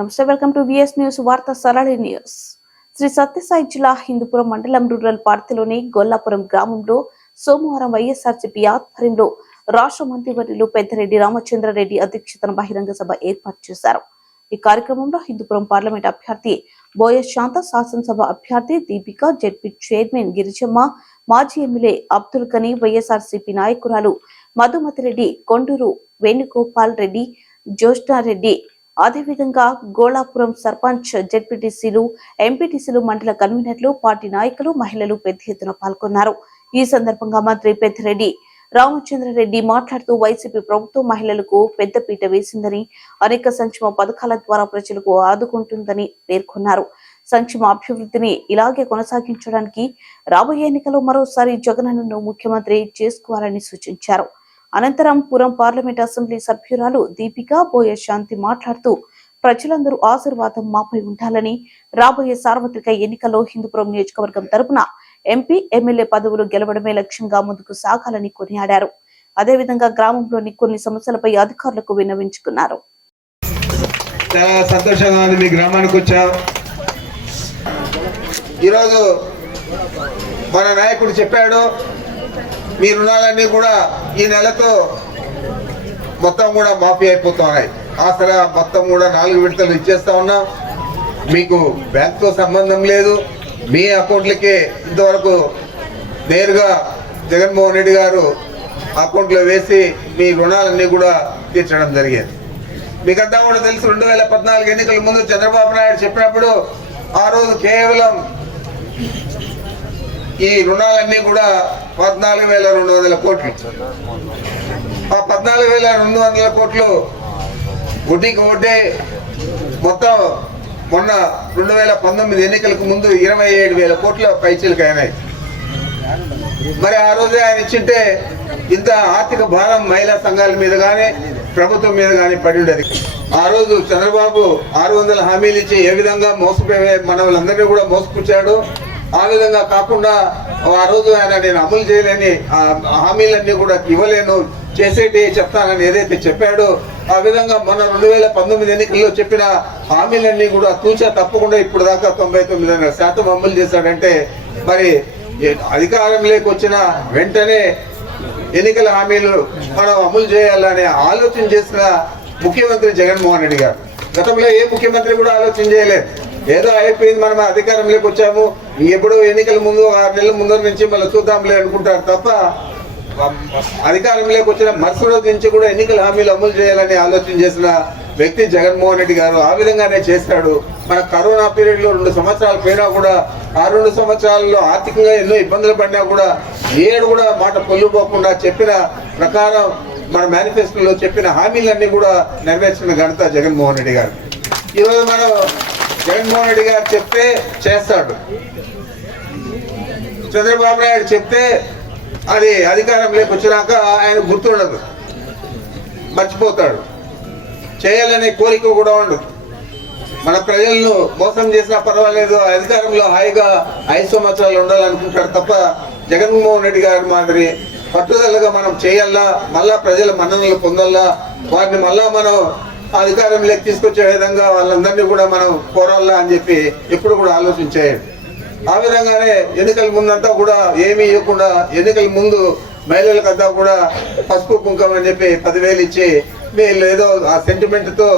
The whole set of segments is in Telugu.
నమస్తే, వెల్కమ్ టు బిఎస్ న్యూస్ వార్తా సరళి న్యూస్. శ్రీ సత్యసాయి జిల్లా హిందూపురం మండలం రూరల్ పార్టీలోని గొల్లాపురం గ్రామంలో సోమవారం వైఎస్ఆర్సీపీ ఆధ్వర్యంలో రాష్ట్ర మంత్రివర్యులు పెద్దిరెడ్డి రామచంద్రారెడ్డి అధ్యక్షతన బహిరంగ సభ ఏర్పాటు చేశారు. ఈ కార్యక్రమంలో హిందూపురం పార్లమెంట్ అభ్యర్థి బోయ శాంత, శాసనసభ అభ్యర్థి దీపిక, జెడ్పీ చైర్మన్ గిరిజమ్మ, మాజీ ఎమ్మెల్యే అబ్దుల్ గనీ, వైఎస్ఆర్సీపీ నాయకురాలు మధుమతిరెడ్డి, కొండూరు వేణుగోపాల్ రెడ్డి, జ్యోష్ణారెడ్డి, అదేవిధంగా గోళాపురం సర్పంచ్, జెడ్పీటీసీలు, ఎంపీటీసీలు, మండల కన్వీనర్లు, పార్టీ నాయకులు, మహిళలు పెద్ద ఎత్తున పాల్గొన్నారు. ఈ సందర్భంగా మంత్రి పెద్దిరెడ్డి రామచంద్రారెడ్డి మాట్లాడుతూ వైసీపీ ప్రభుత్వం మహిళలకు పెద్దపీట వేసిందని, అనేక సంక్షేమ పథకాల ద్వారా ప్రజలకు ఆదుకుంటుందని పేర్కొన్నారు. సంక్షేమ అభివృద్ధిని ఇలాగే కొనసాగించడానికి రాబోయే ఎన్నికల్లో మరోసారి జగనన్నను ముఖ్యమంత్రి చేసుకోవాలని సూచించారు. అనంతరం పురం పార్లమెంట్ అసెంబ్లీ సభ్యురాలు దీపిక, బోయ శాంతి మాట్లాడుతూ ప్రజలందరూ ఆశీర్వాదం మాపై ఉండాలని, రాబోయే సార్వత్రిక ఎన్నికల్లో హిందూపురం నియోజకవర్గం తరపున ఎంపీ, ఎమ్మెల్యే పదవులు గెలవడమే లక్ష్యంగా ముందుకు సాగాలని కొనియాడారు. అదేవిధంగా గ్రామంలోని కొన్ని సమస్యలపై అధికారులకు విన్నవించుకున్నారు. చాలా సంతోషంగా ఉంది, మీ గ్రామానికి వచ్చాం. ఈరోజు మన నాయకుడు చెప్పాడు, మీ రుణాలన్నీ కూడా ఈ నెలతో మొత్తం కూడా మాఫీ అయిపోతున్నాయి. ఆసరా మొత్తం కూడా 4 విడతలు ఇచ్చేస్తా ఉన్నాం. మీకు బ్యాంక్తో సంబంధం లేదు, మీ అకౌంట్లకే ఇంతవరకు నేరుగా జగన్మోహన్ రెడ్డి గారు అకౌంట్లో వేసి మీ రుణాలన్నీ కూడా తీర్చడం జరిగింది. మీకంతా కూడా తెలుసు, 2014 ఎన్నికల ముందు చంద్రబాబు నాయుడు చెప్పినప్పుడు ఆ రోజు కేవలం ఈ రుణాలన్నీ కూడా 14,200 కోట్లు. ఆ 14,200 కోట్లు వడ్డీకి వడ్డే మొత్తం మొన్న 2019 ఎన్నికలకు ముందు 27,000 కోట్ల పైచీలకు అయినాయి. మరి ఆ రోజే ఆయన ఇచ్చింటే ఇంత ఆర్థిక భారం మహిళా సంఘాల మీద కానీ ప్రభుత్వం మీద కానీ పడి ఉండేది. ఆ రోజు చంద్రబాబు 600 హామీలు ఇచ్చి ఏ విధంగా మోసపోయే మన వాళ్ళందరినీ కూడా మోసపుచ్చాడు. ఆ విధంగా కాకుండా ఆ రోజు ఆయన నేను అమలు చేయలేని హామీలన్నీ కూడా ఇవ్వలేను, చేసేటి చెప్తానని ఏదైతే చెప్పాడో ఆ విధంగా మన 2019 ఎన్నికల్లో చెప్పిన హామీలన్నీ కూడా తూచా తప్పకుండా ఇప్పుడు దాకా 99% అమలు చేశాడంటే, మరి అధికారంలోకి వచ్చిన వెంటనే ఎన్నికల హామీలు మనం అమలు చేయాలనే ఆలోచన చేసిన ముఖ్యమంత్రి జగన్మోహన్ రెడ్డి గారు. గతంలో ఏ ముఖ్యమంత్రి కూడా ఆలోచన చేయలేదు. ఏదో అయిపోయింది, మనం అధికారంలోకి వచ్చాము, ఎప్పుడో ఎన్నికల ముందు 6 నెలల ముందర నుంచి మళ్ళీ చూద్దాంలే అనుకుంటారు తప్ప అధికారంలోకి వచ్చిన మరుసటి రోజు నుంచి కూడా ఎన్నికల హామీలు అమలు చేయాలని ఆలోచన చేసిన వ్యక్తి జగన్మోహన్ రెడ్డి గారు. ఆ విధంగానే చేస్తాడు. మన కరోనా పీరియడ్లో 2 సంవత్సరాలు పోయినా కూడా ఆ 2 సంవత్సరాల్లో ఆర్థికంగా ఎన్నో ఇబ్బందులు పడినా కూడా ఏడు కూడా మాట పొల్లుపోకుండా చెప్పిన ప్రకారం మన మేనిఫెస్టోలో చెప్పిన హామీలన్నీ కూడా నెరవేర్చిన ఘనత జగన్మోహన్ రెడ్డి గారు. ఈరోజు మనం జగన్మోహన్ రెడ్డి గారు చెప్తే చేస్తాడు, చంద్రబాబు నాయుడు చెప్తే అది అధికారంలోకి వచ్చినాక ఆయన గుర్తుండదు, మర్చిపోతాడు. చేయాలనే కోరిక కూడా ఉండదు. మన ప్రజలను మోసం చేసినా పర్వాలేదు, అధికారంలో హాయిగా 5 సంవత్సరాలు ఉండాలనుకుంటాడు తప్ప జగన్మోహన్ రెడ్డి గారి మాదిరి పట్టుదలగా మనం చేయాలా, మళ్ళా ప్రజల మన్ననలు పొందాలా, వారిని మళ్ళా మనం అధికారంలోకి తీసుకొచ్చే విధంగా వాళ్ళందరినీ కూడా మనం కోరాలా అని చెప్పి ఎప్పుడు కూడా ఆలోచించేయండి. ఆ విధంగానే ఎన్నికల ముందంతా కూడా ఏమీ ఇవ్వకుండా ఎన్నికల ముందు మహిళలకంతా కూడా పసుపు కుంకుమ అని చెప్పి 10,000 ఇచ్చి వీళ్ళు ఏదో ఆ సెంటిమెంట్తో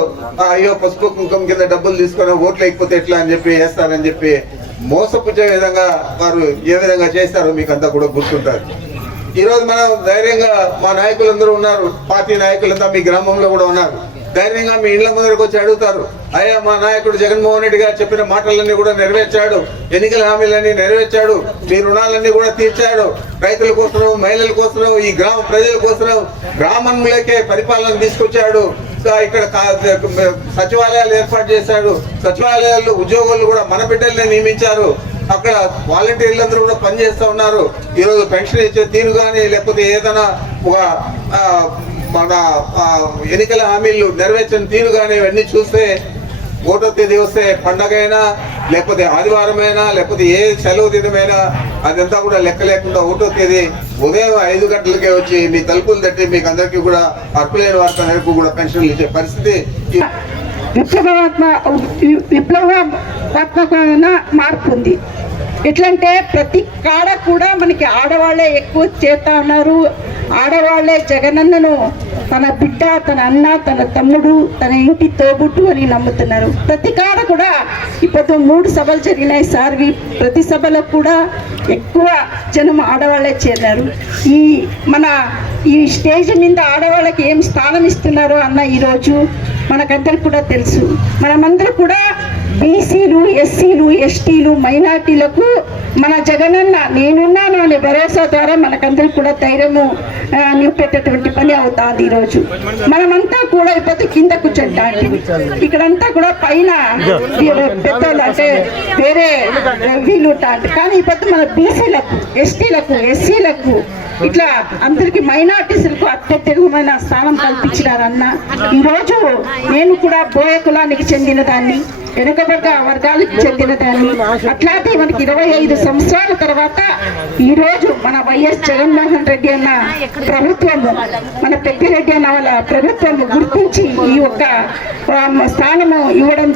అయ్యో పసుపు కుంకుమ కింద డబ్బులు తీసుకొని ఓట్లు అయిపోతే ఎట్లా అని చెప్పి వేస్తారని చెప్పి మోసపుచ్చే విధంగా వారు ఏ విధంగా చేస్తారో మీకు అంతా కూడా గుర్తుంటారు. ఈరోజు మనం ధైర్యంగా మా నాయకులందరూ ఉన్నారు, పార్టీ నాయకులంతా మీ గ్రామంలో కూడా ఉన్నారు. ధైర్యంగా మీ ఇళ్ల ముందరకు వచ్చి అడుగుతారు, అయ్యా మా నాయకుడు జగన్మోహన్ రెడ్డి గారు చెప్పిన మాటలన్నీ కూడా నెరవేర్చాడు, ఎన్నికల హామీలన్నీ నెరవేర్చాడు, మీ రుణాలన్నీ కూడా తీర్చాడు, రైతుల కోసం, మహిళల కోసం, ఈ గ్రామ ప్రజల కోసం గ్రామంలోకే పరిపాలన తీసుకొచ్చాడు, ఇక్కడ సచివాలయాలు ఏర్పాటు చేశాడు, సచివాలయాల్లో ఉద్యోగులు కూడా మన బిడ్డల్ని నియమించారు, అక్కడ వాలంటీర్లందరూ కూడా పనిచేస్తూ ఉన్నారు. ఈరోజు పెన్షన్ ఇచ్చే తీరు కానీ లేకపోతే ఏదైనా మన ఎన్నికల హామీలు నెరవేర్చిన తీరు కానీ ఇవన్నీ చూస్తే 1వ తేదీ వస్తే పండగ అయినా లేకపోతే ఆదివారమైనా లేకపోతే ఏ సెలవు దినమైనా అదంతా కూడా లెక్క లేకుండా 1వ తేదీ ఉదయం 5 గంటలకే వచ్చి మీ తలుపులు తట్టి మీకు అందరికీ కూడా అర్హులైన వారికి కూడా పెన్షన్లు ఇచ్చే పరిస్థితి విప్లవాత్మకమైన మార్పు ఉంది. ఎట్లంటే ప్రతి కాడ కూడా మనకి ఆడవాళ్ళే ఎక్కువ చేస్తా ఉన్నారు. ఆడవాళ్లే జగనన్నను తన బిడ్డ, తన అన్న, తన తమ్ముడు, తన ఇంటి తోబుట్టు అని నమ్ముతున్నారు. ప్రతి కాడ కూడా ఇప్పుడు 3 సభలు జరిగినాయి సార్. ప్రతి సభలో కూడా ఎక్కువ జనం ఆడవాళ్లే చేరారు. ఈ స్టేజ్ మీద ఆడవాళ్ళకి ఏం స్థానం ఇస్తున్నారో అన్న ఈరోజు మనకందరికి కూడా తెలుసు. మనమందరూ కూడా బీసీలు, ఎస్సీలు, ఎస్టీలు, మైనార్టీలకు మన జగనన్న నేనున్నాను అనే భరోసా ద్వారా మనకందరికి కూడా ధైర్యము నింపేటటువంటి పని అవుతుంది. ఈరోజు మనమంతా కూడా ఇప్పుడు కింద కూర్చోండి. ఇక్కడంతా కూడా పైన పెద్దలు అంటే వేరే వీళ్ళు ఉంటారు. కానీ ఇప్పుడు మన బీసీలకు, ఎస్టీలకు, ఎస్సీలకు ఇట్లా అందరికి మైనార్టీస్లకు అత్యధికమైన స్థానం కల్పించినారన్న. ఈరోజు నేను కూడా బోయ కులానికి చెందిన దాన్ని, వెనుకబడ్డ వర్గాలకు చెందిన దాన్ని. అట్లాంటి మనకి 25 సంవత్సరాల తర్వాత ఈరోజు మన వైఎస్ జగన్మోహన్ రెడ్డి అన్న ప్రభుత్వము, మన పెద్దిరెడ్డి అన్న వాళ్ళ ప్రభుత్వము గుర్తించి ఈ ఒక్క స్థానము ఇవ్వడం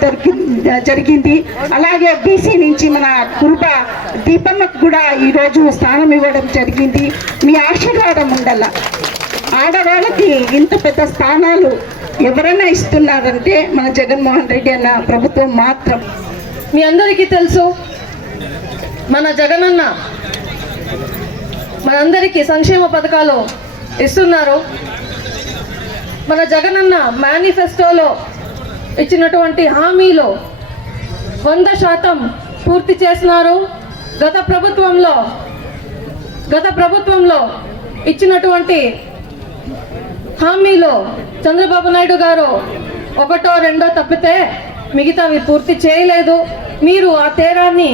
జరిగింది. అలాగే బీసీ నుంచి మన కురుప దీపమ్మకు కూడా ఈరోజు స్థానం ఇవ్వడం జరిగింది. మీ ఆశీర్వాదం ఉండాల. ఆడవాళ్ళకి ఇంత పెద్ద స్థానాలు ఎవరైనా ఇస్తున్నారంటే మన జగన్మోహన్ రెడ్డి అన్న ప్రభుత్వం మాత్రం. మీ అందరికీ తెలుసు, మన జగనన్న మనందరికీ సంక్షేమ పథకాలు ఇస్తున్నారు. మన జగనన్న మేనిఫెస్టోలో ఇచ్చినటువంటి హామీలు 100% పూర్తి చేసినారు. గత ప్రభుత్వంలో ఇచ్చినటువంటి హామీలో చంద్రబాబు నాయుడు గారు 1, 2 తప్పితే మిగతావి పూర్తి చేయలేదు. మీరు ఆ తేడాన్ని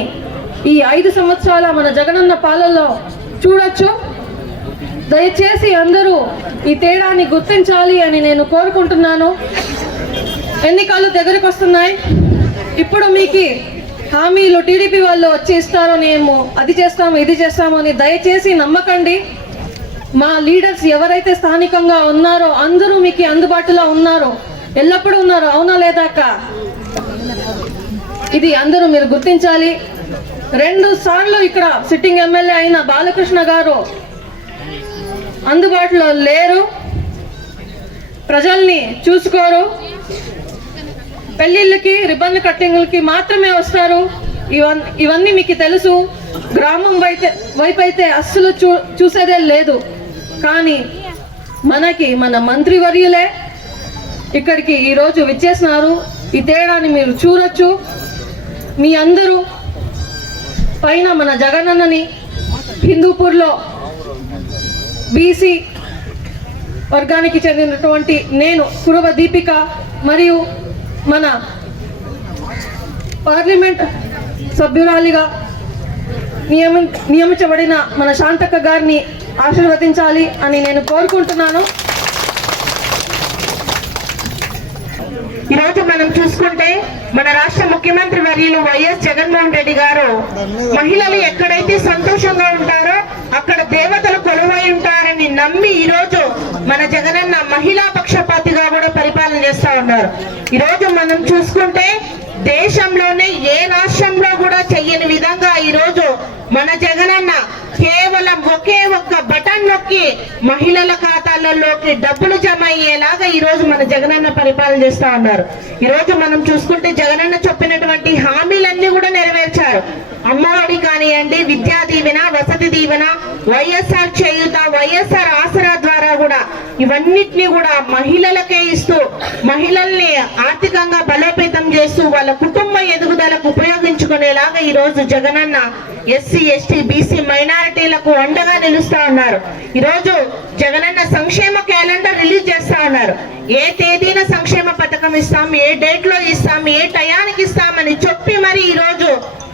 ఈ 5 సంవత్సరాల మన జగనన్న పాలనలో చూడొచ్చు. దయచేసి అందరూ ఈ తేడాన్ని గుర్తించాలి అని నేను కోరుకుంటున్నాను. ఎన్నికలు దగ్గరకు వస్తున్నాయి. ఇప్పుడు మీకు హామీలు టీడీపీ వాళ్ళు వచ్చి ఇస్తారో, మేము అది చేస్తాము ఇది చేస్తాము అని దయచేసి నమ్మకండి. మా లీడర్స్ ఎవరైతే స్థానికంగా ఉన్నారో అందరూ మీకు అందుబాటులో ఉన్నారు, ఎల్లప్పుడూ ఉన్నారు. అవునా లేదా అక్క? ఇది అందరూ మీరు గుర్తించాలి. 2 సార్లు ఇక్కడ సిట్టింగ్ ఎమ్మెల్యే అయిన బాలకృష్ణ గారు అందుబాటులో లేరు, ప్రజల్ని చూసుకోరు, పెళ్లిళ్ళకి రిబ్బన్ కట్టింగ్లకి మాత్రమే వస్తారు. ఇవన్నీ మీకు తెలుసు. గ్రామం వైపు అయితే అస్సలు చూసేదే లేదు. కానీ మన మంత్రివర్యులే ఇక్కడికి ఈరోజు విచ్చేసినారు. ఈ తేడాని మీరు చూడొచ్చు. మీ అందరూ పైన మన జగనన్నని హిందూపూర్లో బీసీ వర్గానికి చెందినటువంటి నేను కురువ దీపిక మరియు మన పార్లమెంట్ సభ్యురాలిగా నియమించబడిన మన శాంతక్క గారిని ఆశీర్వదించాలి అని నేను కోరుకుంటున్నాను. ఈరోజు మనం చూసుకుంటే మన రాష్ట్ర ముఖ్యమంత్రి వర్యులు వైఎస్ జగన్మోహన్ రెడ్డి గారు మహిళలు ఎక్కడైతే సంతోషంగా ఉంటారో అక్కడ దేవతలు కొలువై ఉంటారని నమ్మి ఈరోజు మన జగనన్న మహిళా పక్షపాతిగా కూడా పరిపాలన చేస్తా ఉన్నారు. ఈరోజు మనం చూసుకుంటే దేశంలోనే ఏ రాష్ట్రంలో కూడా చెయ్యని విధంగా ఈరోజు మన జగనన్న కేవలం ఒకే ఒక్క బటన్ నొక్కి మహిళల ఖాతాలలోకి డబ్బులు జమ అయ్యేలాగా ఈరోజు మన జగనన్న పరిపాలన చేస్తా ఉన్నారు. ఈరోజు మనం చూసుకుంటే జగనన్న చెప్పినటువంటి హామీలన్నీ కూడా నెరవేర్చారు. అమ్మఒడి కానివ్వండి, విద్యా దీవెన, వసతి దీవెన, వైఎస్ఆర్ చేయూత, వైఎస్ఆర్ ఆసరా ద్వారా కూడా ఇవన్నిటినీ కూడా మహిళలకే ఇస్తూ మహిళల్ని ఆర్థికంగా బలోపేతం చేస్తూ వాళ్ళ కుటుంబ ఎదుగుదలకు ఉపయోగించుకునేలాగా ఈరోజు జగనన్న ఎస్సీ, ఎస్టీ, బీసీ, మైనారిటీలకు అండగా నిలుస్తా ఉన్నారు. ఈరోజు జగనన్న సంక్షేమ క్యాలెండర్ రిలీజ్ చేస్తా ఉన్నారు. ఏ తేదీన సంక్షేమ పథకం ఇస్తాం, ఏ డేట్ లో ఇస్తాం, ఏ టయానికి ఇస్తామని చెప్పి మరి ఈరోజు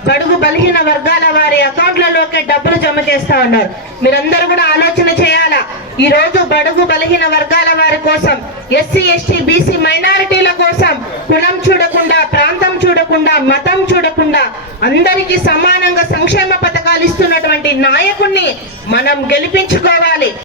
బడుగు బలహీన వర్గాల వారి అకౌంట్లలోకి డబ్బులు జమ చేస్తా ఉన్నారు. మీరందరూ కూడా ఆలోచన చేయాలా. ఈ రోజు బడుగు బలహీన వర్గాల వారి కోసం, ఎస్సీ, ఎస్టీ, బీసీ, మైనారిటీల కోసం కులం చూడకుండా, ప్రాంతం చూడకుండా, మతం చూడకుండా అందరికీ సమానంగా సంక్షేమ పథకాలు ఇస్తున్నటువంటి నాయకుడిని మనం గెలిపించుకోవాలి.